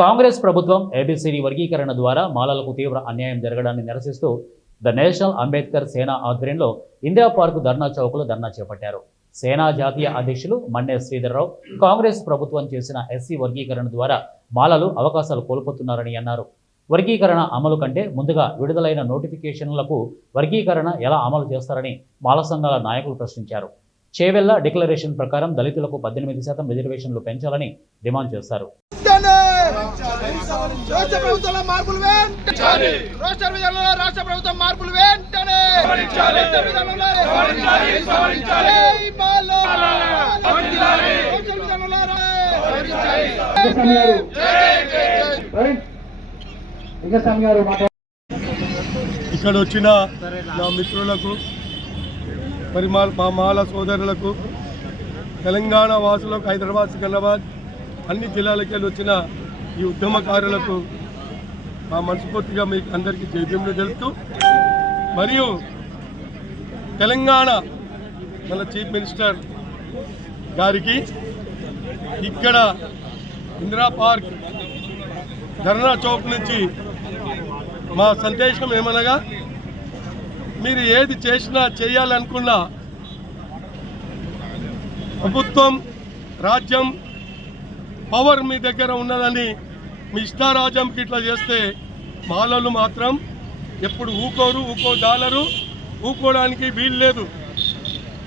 కాంగ్రెస్ ప్రభుత్వం ఏబీసీడీ వర్గీకరణ ద్వారా మాలలకు తీవ్ర అన్యాయం జరగడాన్ని నిరసిస్తూ ద నేషనల్ అంబేద్కర్ సేన ఆధ్వర్యంలో ఇందిరా పార్క్ ధర్నా చౌక్లో ధర్నా చేపట్టారు. సేనా జాతీయ అధ్యక్షులు మన్నే శ్రీధర్రావు కాంగ్రెస్ ప్రభుత్వం చేసిన ఎస్సీ వర్గీకరణ ద్వారా మాలలు అవకాశాలు కోల్పోతున్నారని అన్నారు. వర్గీకరణ అమలు కంటే ముందుగా విడుదలైన నోటిఫికేషన్లకు వర్గీకరణ ఎలా అమలు చేస్తారని మాల సంఘాల నాయకులు ప్రశ్నించారు. చేవెళ్ల డిక్లరేషన్ ప్రకారం దళితులకు 18% రిజర్వేషన్లు పెంచాలని డిమాండ్ చేశారు. ఇక్కడ వచ్చిన నా మిత్రులకు మరి మా మాల సోదరులకు, తెలంగాణ వాసులకు, హైదరాబాద్, సికింద్రాబాద్ అన్ని జిల్లాలకి వెళ్ళి వచ్చిన ఈ ఉద్యమకారులకు మా మనస్ఫూర్తిగా మీకు అందరికీ జైభీములు తెలుపుతూ, మరియు తెలంగాణ మన చీఫ్ మినిస్టర్ గారికి ఇక్కడ ఇందిరా పార్క్ ధర్నా చౌక్ నుంచి మా సందేశం ఏమనగా, మీరు ఏది చేసినా చేయాలనుకున్నా ప్రభుత్వం, రాజ్యం, పవర్ మీ దగ్గర ఉన్నదని మీ ఇష్టారాజ్యంకి ఇట్లా చేస్తే మాలలు మాత్రం ఎప్పుడు ఊకోరు, ఊకోవడానికి వీలు లేదు.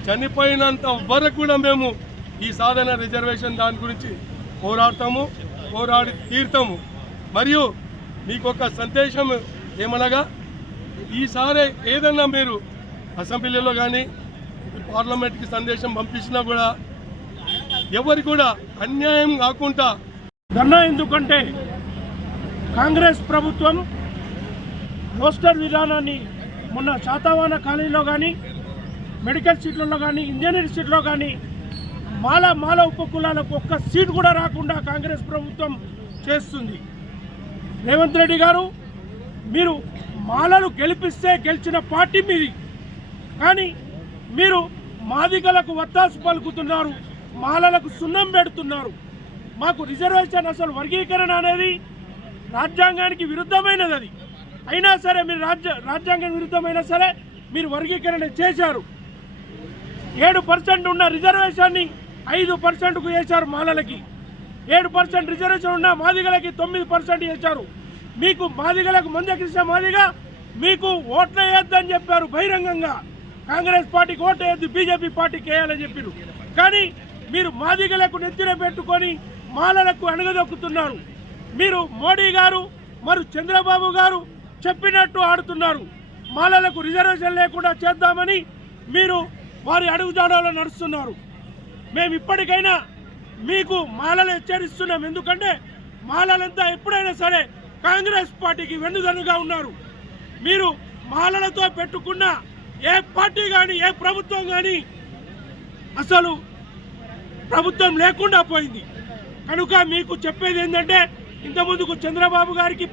చనిపోయినంత వరకు కూడా మేము ఈ సాధన రిజర్వేషన్ దాని గురించి పోరాడి తీరుతాము. మరియు మీకు ఒక సందేశం ఏమనగా, ఈసారి ఏదన్నా మీరు అసెంబ్లీలో కానీ పార్లమెంట్కి సందేశం పంపించినా కూడా ఎవరికి కూడా అన్యాయం కాకుండా ధర్నా. ఎందుకంటే కాంగ్రెస్ ప్రభుత్వం రోస్టర్ విధానాన్ని మొన్న శాతవాహన కాలేజీలో కానీ, మెడికల్ సీట్లలో కానీ, ఇంజనీరింగ్ సీట్లో కానీ మాల ఉపకులాలకు ఒక్క సీట్ కూడా రాకుండా కాంగ్రెస్ ప్రభుత్వం చేస్తుంది. రేవంత్ రెడ్డి గారు, మీరు మాలలు గెలిపిస్తే గెలిచిన పార్టీ మీది, కానీ మీరు మాదిగలకు వత్తాసు పలుకుతున్నారు, మాలలకు సున్నం పెడుతున్నారు. మాకు రిజర్వేషన్, అసలు వర్గీకరణ అనేది రాజ్యాంగానికి విరుద్ధమైనది. అది అయినా సరే మీరు రాజ్యాంగం విరుద్ధమైనా సరే మీరు వర్గీకరణ చేశారు. 7% ఉన్న రిజర్వేషన్ని 5%కు చేశారు. మాలలకి 7% రిజర్వేషన్ ఉన్న మాదిగలకి 9% చేశారు. మీకు మాదిగలకు మందకృష్ణ మాదిగా మీకు ఓట్లు వేయొద్దని చెప్పారు బహిరంగంగా. కాంగ్రెస్ పార్టీకి ఓటు వేయద్దు, బీజేపీ పార్టీకి వేయాలని చెప్పారు. కానీ మీరు మాదిగలకు నెత్తిన పెట్టుకొని మాలలకు అణగదొక్కుతున్నారు. మీరు మోడీ గారు మరియు చంద్రబాబు గారు చెప్పినట్టు ఆడుతున్నారు. మాలలకు రిజర్వేషన్ లేకుండా చేద్దామని మీరు వారి అడుగుజాడలో నడుస్తున్నారు. మేము ఇప్పటికైనా మీకు మాలలు హెచ్చరిస్తున్నాం. ఎందుకంటే మాలలంతా ఎప్పుడైనా సరే కాంగ్రెస్ పార్టీకి వెన్నుదన్నుగా ఉన్నారు. మీరు మాలలతో పెట్టుకున్న ఏ పార్టీ కానీ, ఏ ప్రభుత్వం కానీ అసలు ప్రభుత్వం లేకుండా పోయింది. కనుక మీకు చెప్పేది ఏంటంటే, ఇంతకుముందుకు చంద్రబాబు గారికి